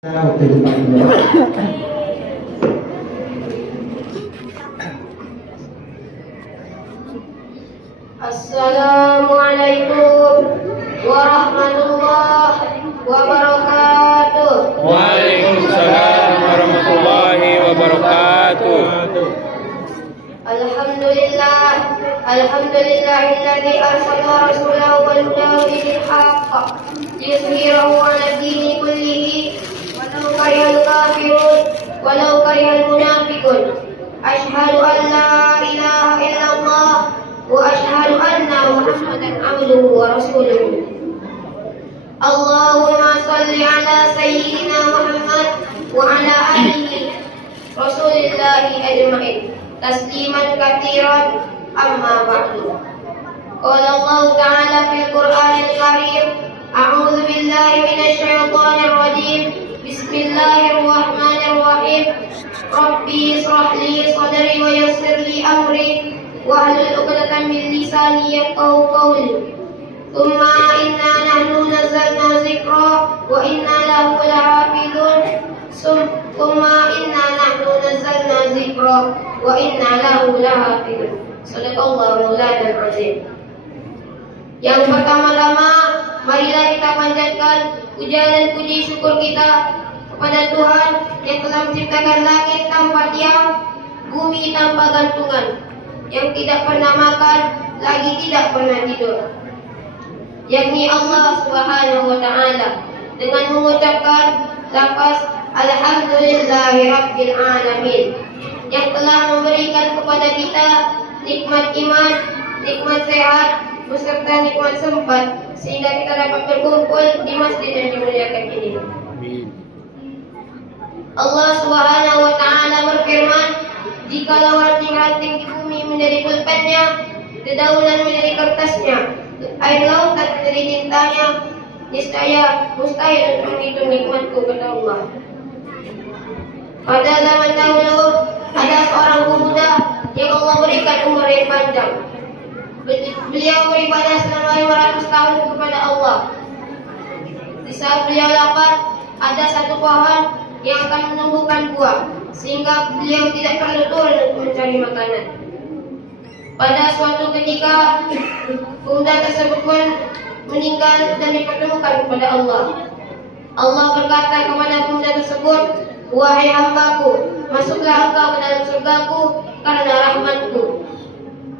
Assalamualaikum warahmatullahi wabarakatuh. Waalaikumsalam warahmatullahi wabarakatuh. Alhamdulillahilladzi arsala rasulahu bil huda wa dinil haqq liyuzhirahu 'ala dini kullihi walau karihal kafirun walau karihal munafiqun. Asyhadu an la ilaha illallah wa asyhadu anna Muhammadan abduhu wa rasuluhu. Allahumma shalli ala sayyidina Muhammad wa ala alihi rasulillahi ajma'in tasliman katsiran amma ba'du. Qala Allah ta'ala fil Qur'anil Karim, a'udzu billahi minasy syaithanir rajim. Bismillahirrahmanirrahim. Rabbi ishrah li sadri wa yassir li amri wahlul 'uqdatam min lisani yafqahu qawli. Tsumma inna nahnu nazzalna dzikra wa inna lahu lahafizun. Tsumma inna nahnu nazzalna dzikra wa inna lahu lahafizun. Sadaqallahu maulana azim. Yang pertama-tama, marilah kita panjatkan puja dan puji syukur kita kepada Tuhan yang telah menciptakan langit tanpa tiang, bumi tanpa gantungan, yang tidak pernah makan, lagi tidak pernah tidur, yakni Allah Subhanahu wa Ta'ala, dengan mengucapkan lafaz Alhamdulillahirabbil alamin, yang telah memberikan kepada kita nikmat iman, nikmat sehat, beserta nikmat sempat, sehingga kita dapat berkumpul di masjid yang dimuliakan ini. Allah Subhanahu wa Ta'ala berfirman, jikalau ranting-ranting di bumi menjadi pulpennya, dedaunan menjadi kertasnya, air lautan menjadi tintanya, niscaya mustahil untuk menghitung nikmatku, kata Allah. Pada zaman dahulu ada seorang pemuda yang Allah berikan umur yang panjang. Beliau beribadah selama 500 tahun kepada Allah. Di saat beliau lapar, ada satu pohon yang akan menumbuhkan buah, sehingga beliau tidak perlu turun untuk mencari makanan. Pada suatu ketika, pemuda tersebut pun meninggal dan dipertemukan kepada Allah. Allah berkata kepada pemuda tersebut, wahai hambaku, masuklah engkau ke dalam surgaku karena rahmatku.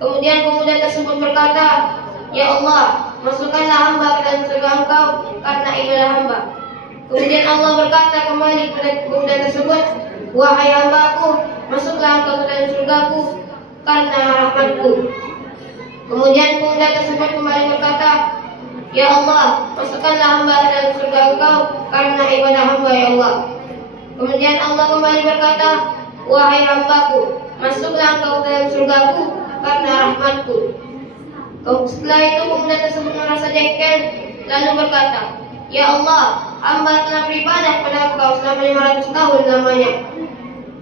Kemudian pemuda tersebut berkata, ya Allah, masukkanlah hamba ke dalam surga engkau karena ibadah hamba. Kemudian Allah berkata kembali kepada pemuda tersebut, wahai hambaku, masuklah engkau ke dalam surgaku karena rahmatku. Kemudian pemuda tersebut kembali berkata, ya Allah, masukkanlah hamba ke dalam surga engkau karena ibadah hamba, ya Allah. Kemudian Allah kembali berkata, wahai hambaku, masuklah engkau ke dalam surgaku karena rahmatku. Setelah itu pemuda tersebut merasa jengkel, lalu berkata, ya Allah, hamba telah beribadah kepada engkau selama 500 tahun lamanya,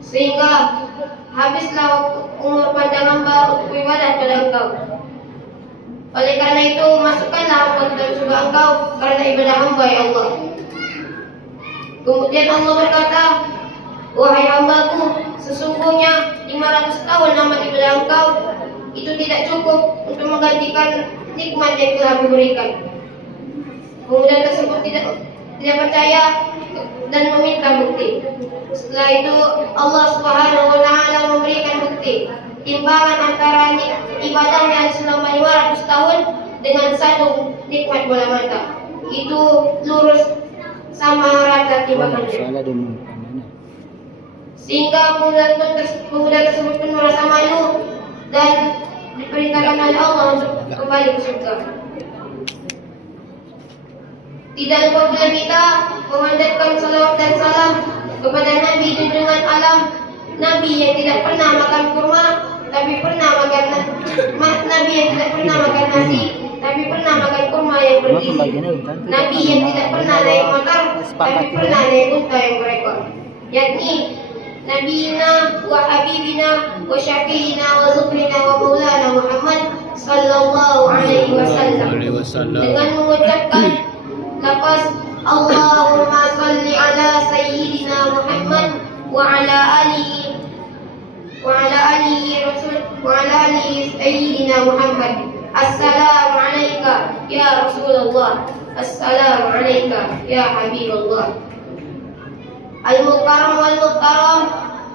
sehingga habislah umur panjang hamba untuk beribadah kepada engkau. Oleh karena itu, masukkanlah hamba ke dalam surga engkau karena ibadah hamba, ya Allah. Kemudian Allah berkata, wahai hambaku, sesungguhnya 500 tahun lama ibadah engkau itu tidak cukup untuk menggantikan nikmat yang telah diberikan. Pemuda tersebut tidak percaya dan meminta bukti. Setelah itu Allah Subhanahu wa Ta'ala memberikan bukti timbangan antara ibadahnya selama 500 tahun dengan satu nikmat bola mata. Itu lurus sama rata timbangannya. Sehingga pemuda tersebut pun merasa malu dan diperintahkan oleh Allah untuk kembali ke surga. Tidak lupa pula kita memanjatkan salawat dan salam kepada Nabi junjungan alam, Nabi yang tidak pernah makan kurma, tapi pernah makan Nabi yang tidak pernah makan nasi, tapi pernah makan kurma yang bergizi. Nabi yang tidak pernah naik motor, tapi pernah naik unta yang berekor, yakni Nabiyina wa Habibina wa Syafi'ina wa Zuhrina wa Maulana Muhammad sallallahu alaihi wasallam. Dengan mengucapkan lafaz Allahumma salli ala sayyidina Muhammad wa ala alihi sayyidina Muhammad. Assalamu alayka ya Rasulullah. Assalamu alayka ya Habibullah. Al-Mukarram wal Muhtaram,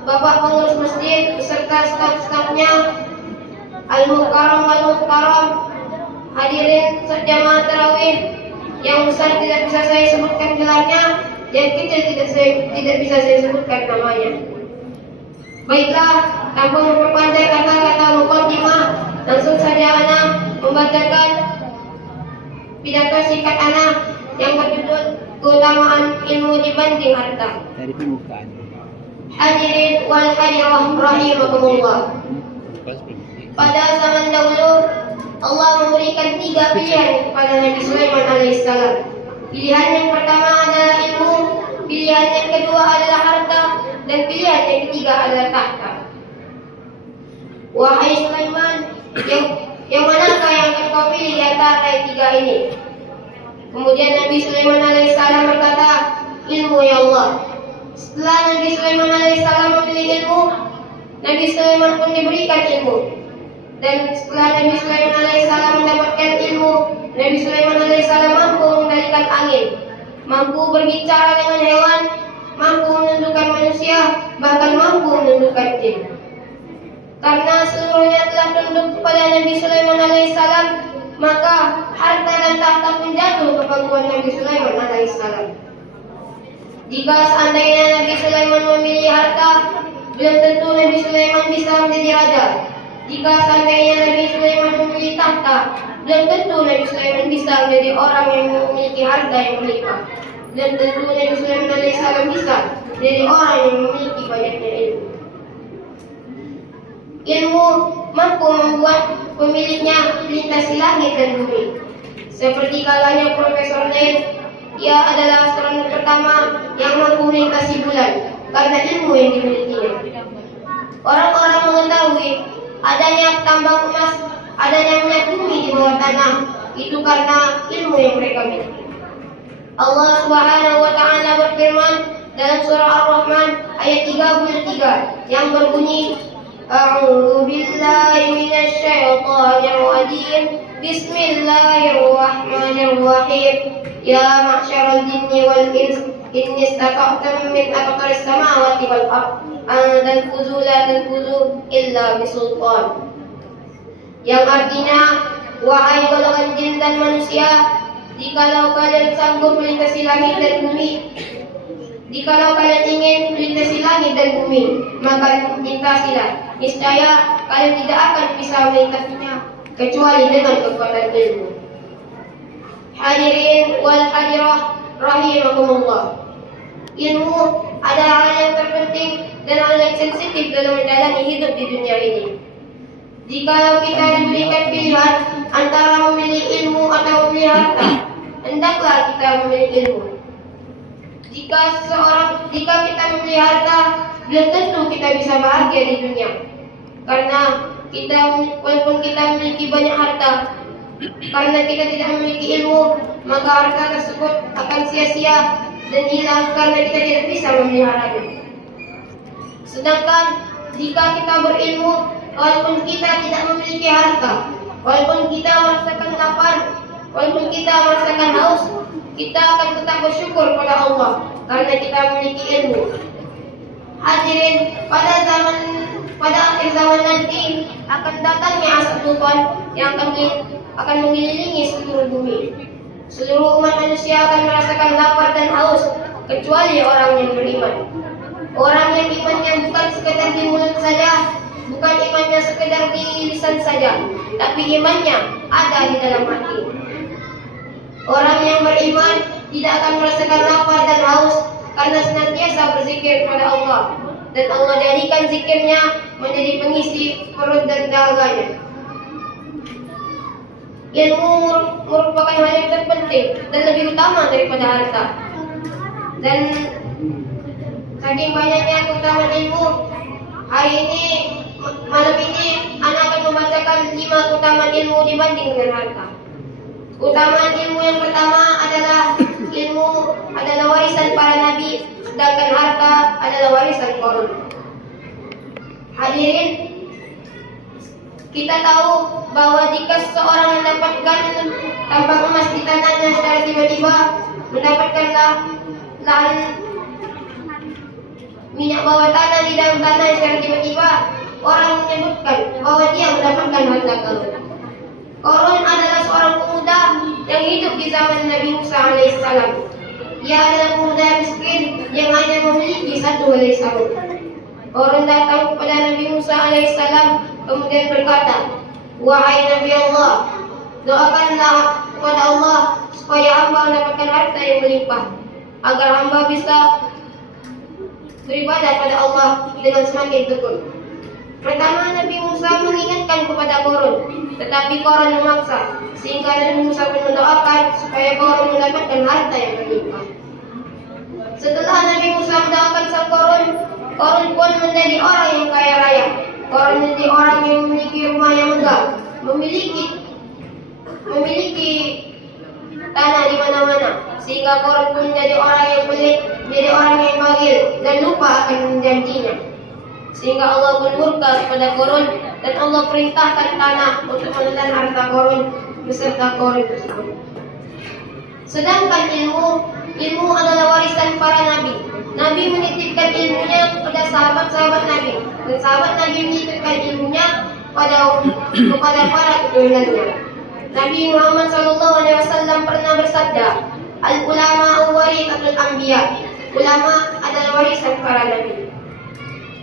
Bapak pengurus masjid beserta staf-stafnya, Al-Mukarram wal Muhtaram, hadirin jamaah tarawih yang besar tidak bisa saya sebutkan gelarnya, yang kecil tidak bisa saya sebutkan namanya. Baiklah, tanpa memperpanjang kata-kata muqaddimah, langsung saja ana membacakan pidato singkat ana yang berjudul keutamaan ilmu dibanding harta. Dari pembukaan. Hadirin wal hadirah rahimakumullah. Pada zaman dahulu Allah memberikan 3 pilihan kepada Nabi Sulaiman alaihissalam. Pilihan yang pertama adalah ilmu, pilihan yang kedua adalah harta, dan pilihan yang ketiga adalah tahta. Wahai Sulaiman, yang manakah yang akan kau pilih di antara yang 3 ini? Kemudian Nabi Sulaiman alaihissalam berkata, ilmu ya Allah. Setelah Nabi Sulaiman alaihissalam memilih ilmu, Nabi Sulaiman pun diberikan ilmu. Dan setelah Nabi Sulaiman alaihissalam mendapatkan ilmu, Nabi Sulaiman alaihissalam mampu mengendalikan angin, mampu berbicara dengan hewan, mampu menundukkan manusia, bahkan mampu menundukkan jin. Karena seluruhnya telah tunduk kepada Nabi Sulaiman alaihissalam, maka harta dan tahta pun jatuh ke pangkuan Nabi Sulaiman alaihissalam. Jika seandainya Nabi Sulaiman memilih harta, belum tentu Nabi Sulaiman bisa menjadi raja. Jika seandainya Nabi Sulaiman memilih tahta, belum tentu Nabi Sulaiman bisa menjadi orang yang memiliki harta yang melimpah. Belum tentu Nabi Sulaiman alaihissalam bisa menjadi orang yang memiliki banyaknya ilmu. Ilmu mampu membuat pemiliknya melintasi langit dan bumi. Seperti kalanya Profesor Nail, ia adalah astronom pertama yang mampu melintasi bulan karena ilmu yang dimilikinya. Orang-orang mengetahui adanya tambang emas, adanya minyak bumi di bawah tanah, itu karena ilmu yang mereka miliki. Allah Subhanahu wa taala berfirman dalam surah Ar-Rahman ayat 33 yang berbunyi, A'udzu billahi minasy syaithanir rajim. Bismillahirrahmanirrahim. Ya ma'syaral jinni wal ins, in istata'tum min aqtaris samawati wal ardh an tanfuzu la tanfuzu illa bisultan. Yang artinya, wahai golongan jin dan manusia, jikalau kalian sanggup melintasi langit dan bumi, jikalau kalian ingin melintasi langit dan bumi, maka lintasilah. Niscaya kalian tidak akan bisa melintasinya kecuali dengan kekuatan ilmu. Hadirin wal hadirah rahimakumullah. Ilmu adalah hal yang terpenting dan hal yang sensitif dalam menjalani hidup di dunia ini. Jikalau kita diberikan pilihan antara memilih ilmu atau memilih harta, hendaklah kita memilih ilmu. Jika kita memilih harta, belum tentu kita bisa bahagia di dunia. Karena walaupun kita memiliki banyak harta, karena kita tidak memiliki ilmu, maka harta tersebut akan sia-sia dan hilang karena kita tidak bisa memeliharanya. Sedangkan jika kita berilmu, walaupun kita tidak memiliki harta, walaupun kita merasakan lapar, walaupun kita merasakan haus, kita akan tetap bersyukur pada Allah karena kita memiliki ilmu. Hadirin, pada akhir zaman nanti akan datangnya asap tufan yang akan mengelilingi seluruh bumi. Seluruh umat manusia akan merasakan lapar dan haus kecuali orang yang beriman. Orang yang imannya bukan sekedar di mulut saja, bukan imannya sekedar di lisan saja, tapi imannya ada di dalam hati. Orang yang beriman tidak akan merasakan lapar dan haus karena senantiasa berzikir kepada Allah, dan Allah jadikan zikirnya menjadi pengisi perut dan dahaganya. Ilmu merupakan hal yang terpenting dan lebih utama daripada harta. Dan saking banyaknya keutamaan ilmu, hari ini, malam ini, anak akan membacakan 5 keutamaan ilmu dibanding dengan harta. Keutamaan ilmu yang pertama adalah ilmu adalah warisan para nabi, sedangkan harta adalah warisan Qarun. Hadirin, kita tahu bahwa jika seseorang mendapatkan tambang emas di tanahnya secara tiba-tiba, mendapatkan lahan minyak bawah tanah di dalam tanah secara tiba-tiba, orang menyebutkan bahwa dia mendapatkan harta karun. Qarun adalah seorang pemuda yang hidup di zaman Nabi Musa alaihissalam. Ia adalah pemuda miskin yang hanya memiliki satu helai sarung. Qarun datang kepada Nabi Musa alaihissalam kemudian berkata, "Wahai Nabi Allah, doakanlah kepada Allah supaya hamba mendapatkan harta yang melimpah, agar hamba bisa beribadah pada Allah dengan semakin tekun." Pertama, Nabi Musa mengingatkan kepada Qarun, tetapi Qarun memaksa, sehingga Nabi Musa pun mendoakan supaya Qarun mendapatkan harta yang berlimpah. Setelah Nabi Musa mendoakan sang Qarun, Qarun pun menjadi orang yang kaya raya. Qarun menjadi orang yang memiliki rumah yang megah, memiliki tanah di mana-mana, sehingga Qarun pun menjadi orang yang pelit, menjadi orang yang bagil dan lupa akan janjinya. Sehingga Allah pun murka kepada Qarun dan Allah perintahkan tanah untuk menelan harta Qarun beserta Qarun tersebut. Sedangkan ilmu adalah warisan para nabi. Nabi menitipkan ilmunya kepada sahabat-sahabat Nabi, dan sahabat Nabi menitipkan ilmunya kepada para keturunannya. Nabi Muhammad SAW pernah bersabda, "Al-ulama warithatul anbiya." Ulama adalah warisan para nabi.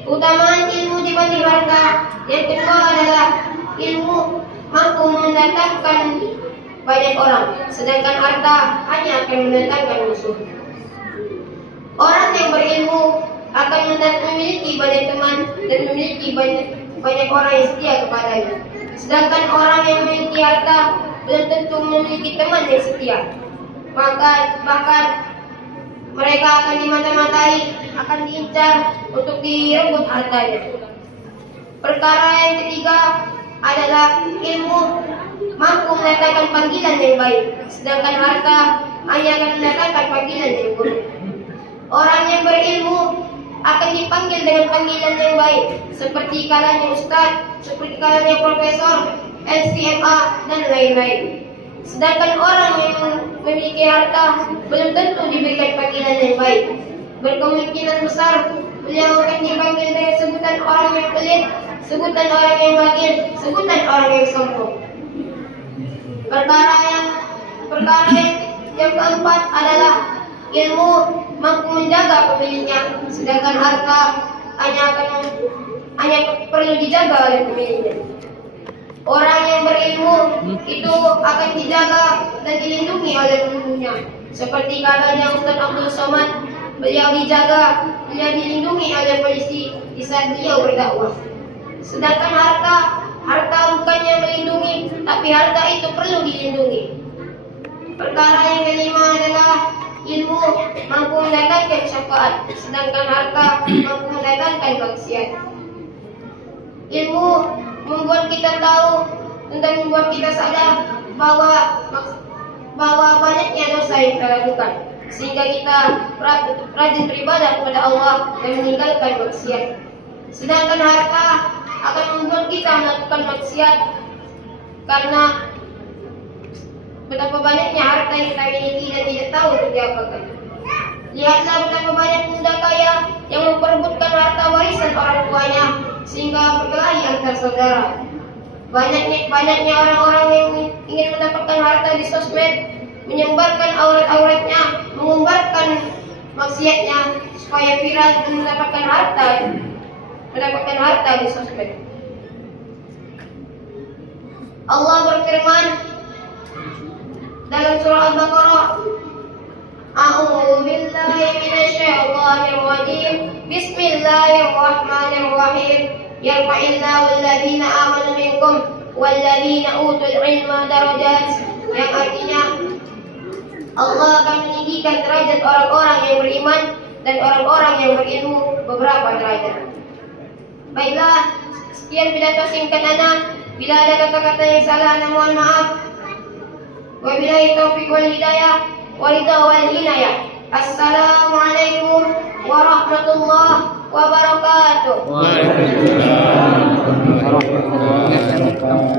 Keutamaan ilmu dibanding harta yang kedua adalah ilmu mampu mendatangkan banyak orang, sedangkan harta hanya akan mendatangkan musuh. Orang yang berilmu akan memiliki banyak teman dan memiliki banyak orang yang setia kepadanya. Sedangkan orang yang memiliki harta belum tentu memiliki teman yang setia. Bahkan mereka akan dimata-matai, akan diincar untuk direbut hartanya. Perkara yang ketiga adalah ilmu mampu mendatangkan panggilan yang baik, sedangkan harta hanya akan mendatangkan panggilan yang buruk. Orang yang berilmu akan dipanggil dengan panggilan yang baik, seperti kalanya ustaz, seperti kalanya profesor, LCMA, dan lain-lain. Sedangkan orang yang memiliki harta belum tentu diberikan panggilan yang baik. Berkemungkinan besar beliau akan dipanggil dengan sebutan orang yang pelit, sebutan orang yang bagil, sebutan orang yang sombong. Perkara yang keempat adalah ilmu mampu menjaga pemiliknya, sedangkan harta hanya perlu dijaga oleh pemiliknya. Orang yang berilmu itu akan dijaga dan dilindungi oleh gurunya. Seperti katanya Ustaz Abdul Somad, beliau dijaga, beliau dilindungi oleh polisi di saat beliau berdakwah. Sedangkan harta bukannya melindungi, tapi harta itu perlu dilindungi. Perkara yang kelima adalah ilmu mampu mendatangkan syafaat, sedangkan harta mampu mendatangkan maksiat. Ilmu membuat kita tahu dan membuat kita sadar bahwa banyaknya dosa yang kita lakukan, sehingga kita rajin beribadah kepada Allah dan meninggalkan maksiat. Sedangkan harta akan membuat kita melakukan maksiat karena betapa banyaknya harta yang kita miliki dan tidak tahu untuk diapakan. Lihatlah betapa banyak pemuda kaya yang memperebutkan harta warisan orang tuanya sehingga berkelahi antar saudara. Banyaknya orang-orang yang ingin mendapatkan harta di sosmed, menyebarkan aurat-auratnya, mengumbarkan maksiatnya supaya viral dan mendapatkan harta di sosmed. Allah berfirman dalam surah Al-Baqarah, A'udzu billahi minasyaitonir rajim. Bismillahirrahmanirrahim. Yarfa'illahu alladhina amanu minkum walladhina utul ilma darajat. Yang artinya Allah akan meninggikan derajat orang-orang yang beriman dan orang-orang yang berilmu beberapa derajat. Baiklah, sekian pidato singkat ana. Bila ada kata-kata yang salah, ana mohon maaf. Wabillahi taufiq wal hidayah. والرضا والعناية. السلام عليكم ورحمة الله وبركاته. Waalaikumsalam.